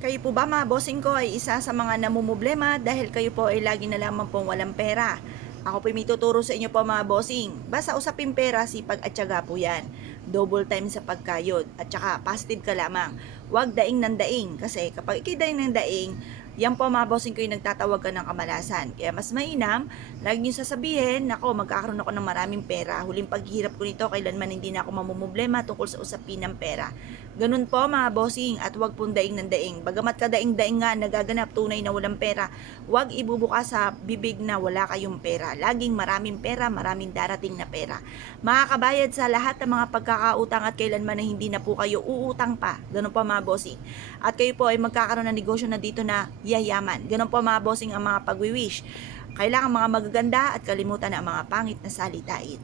Kayo po ba mga bossing ko ay isa sa mga namumblema dahil kayo po ay lagi na lamang pong walang pera? Ako po may tuturo sa inyo po mga bossing. Basta usapin pera, sipag at tiyaga po yan. Double time sa pagkayod at saka positive ka lamang. Huwag daing ng daing kasi kapag ikidaing ng daing, yan po mga bossing ko yung nagtatawag ka ng kamalasan. Kaya mas mainam, lagi nyo sasabihin, nako magkakaroon ako ng maraming pera. Huling paghihirap ko nito, kailanman hindi na ako mamumblema tungkol sa usapin ng pera. Ganun po mga bossing at huwag pong daing ng daing. Bagamat kadaing-daing nga nagaganap tunay na walang pera, huwag ibubukas sa bibig na wala kayong pera. Laging maraming pera, maraming darating na pera. Makakabayad sa lahat ng mga pagkakautang at kailanman na hindi na po kayo uutang pa. Ganun po mga bossing. At kayo po ay magkakaroon ng negosyo na dito na yayaman. Ganun po mga bossing ang mga pagwiwish. Kailangan mga magaganda at kalimutan ang mga pangit na salitain.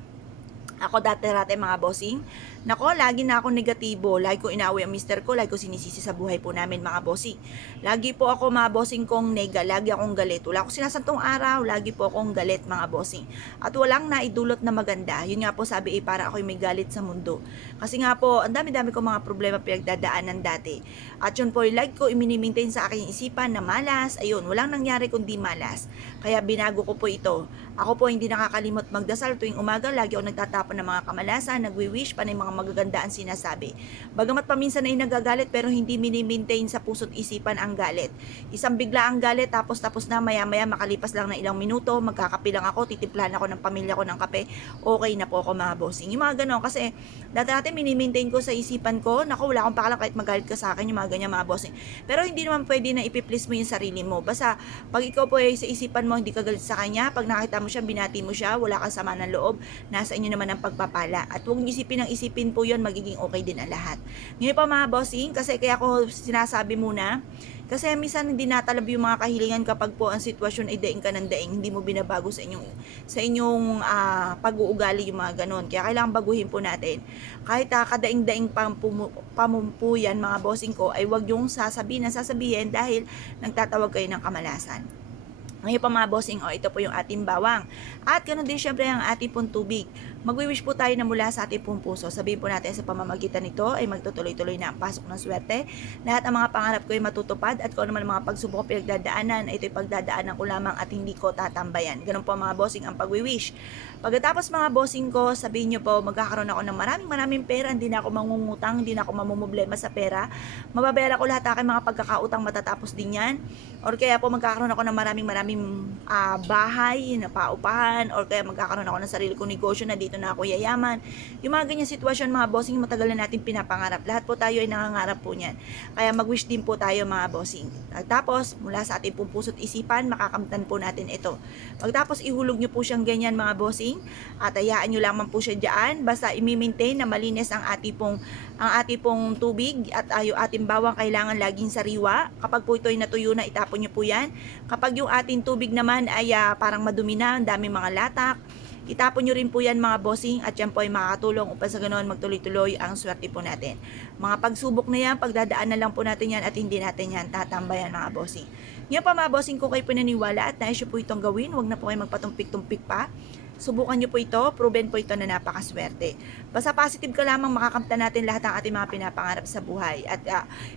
Ako dati-dati mga bossing, nako, lagi na ako negatibo, lagi ko inaaway ang mister ko, lagi ko sinisisi sa buhay po namin mga bossing. Lagi po ako mga bossing kong nega, lagi akong galit. Wala akong sinasantong araw, lagi po akong galit mga bossing. At walang naidulot na maganda. Yun nga po sabi para ako'y may galit sa mundo. Kasi nga po, ang dami-dami ko mga problema pinagdadaanan dati. At yun po, lagi ko i-maintain sa aking isipan na malas, ayun, walang nangyari kundi malas. Kaya binago ko po ito. Ako po hindi nakakalimot magdasal tuwing umaga, lagi ako nagtatapon ng mga kamalasan, nagwi-wish pa ng mga magagandaan sinasabi. Bagamat paminsan ay nagagalit pero hindi mini-maintain sa puso't isipan ang galit. Isang bigla ang galit tapos na maya-maya makalipas lang ng ilang minuto, magkakape lang ako, titimplahan ako ng pamilya ko ng kape, okay na po ako mga bossing. Yung mga ganon kasi dati mini-maintain ko sa isipan ko, naku wala akong pakalam kahit magalit ka sa akin, yung mga ganyan mga bossing. Pero hindi naman pwede na ipiplease mo yung sarili mo. Basta pag ikaw po ay sa isipan mo hindi ka galit sa kanya, pag nakita mo siya, binati mo siya, wala kang sama ng loob, nasa inyo naman ang pagpapala. At huwag isipin ng isipin po yun, magiging okay din ang lahat. Ngayon pa mga bossing, kasi kaya ako sinasabi muna, kasi minsan hindi natalab yung mga kahilingan kapag po ang sitwasyon ay daing ka ng daing, hindi mo binabago sa inyong pag-uugali yung mga ganon. Kaya kailangan baguhin po natin. Kahit kadaing-daing pamumpuyan mga bossing ko, ay wag yung sasabihin dahil nagtatawag kayo ng kamalasan. Ngayon pa mga bossing, ito po yung ating bawang. At ganoon din syempre ang ating pong tubig. Magwi-wish po tayo na mula sa ating pong puso. Sabihin po natin sa pamamagitan nito ay magtutuloy-tuloy na ang pasok ng swerte. Lahat ng mga pangarap ko ay matutupad at kung ano man ang mga pagsubok o pinagdadaanan, ito'y pagdadaanan ko lamang at hindi ko tatambayan. Ganun po mga bossing ang pagwi-wish. Pagkatapos mga bossing ko, sabihin nyo po, magkakaroon ako ng maraming pera, hindi na ako mangungutang, hindi na ako mamumblema sa pera. Mababayaran ko lahat ng aking mga pagkakautang matatapos din yan. Or kaya po magkakaroon ako ng maraming bahay na paupahan, or kaya magkakaroon ako ng sarili kong negosyo na dito na ako yayaman. Yung mga ganyan sitwasyon mga bossing, matagal na natin pinapangarap. Lahat po tayo ay nangangarap po niyan. Kaya mag-wish din po tayo mga bossing. Tapos mula sa ating pong puso't isipan, makakamtan po natin ito. Pagtapos ihulog nyo po siyang ganyan mga bossing, at hayaan nyo lamang po siya dyan. Basta i-maintain na malinis ang ating pong tubig at yung ating bawang kailangan laging sariwa. Kapag po ito ay natuyo na, itapon nyo po yan. Kapag yung ating tubig naman ay parang madumi na, ang daming mga latak, itapon nyo rin po yan mga bossing at yan po ay makakatulong upang sa ganoon magtuloy-tuloy ang swerte po natin. Mga pagsubok na yan, pagdadaan na lang po natin yan at hindi natin yan tatambayan mga bossing. Ngayon pa mga bossing, ko kayo pinaniwala at nais po itong gawin, huwag na po kayo magpatumpik-tumpik pa. Subukan nyo po ito, proven po ito na napakaswerte. Basta positive ka lamang, makakamtan natin lahat ng ating mga pinapangarap sa buhay. At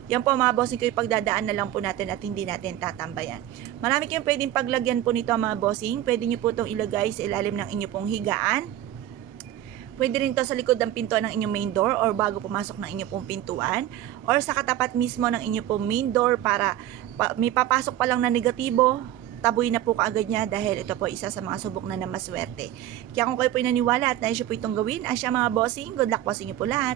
yan po mga bossing ko, pagdadaan na lang po natin at hindi natin tatambayan. Marami kayong pwedeng paglagyan po nito mga bossing. Pwede nyo po itong ilagay sa ilalim ng inyo pong higaan. Pwede rin to sa likod ng pintuan ng inyong main door or bago pumasok ng inyong pong pintuan or sa katapat mismo ng inyong pong main door para may papasok pa lang na negatibo, taboy na po kaagad niya dahil ito po isa sa mga subok na namaswerte. Kaya kung kayo po naniwala at nais po itong gawin, asya mga bossing, good luck po sa inyo po lahat.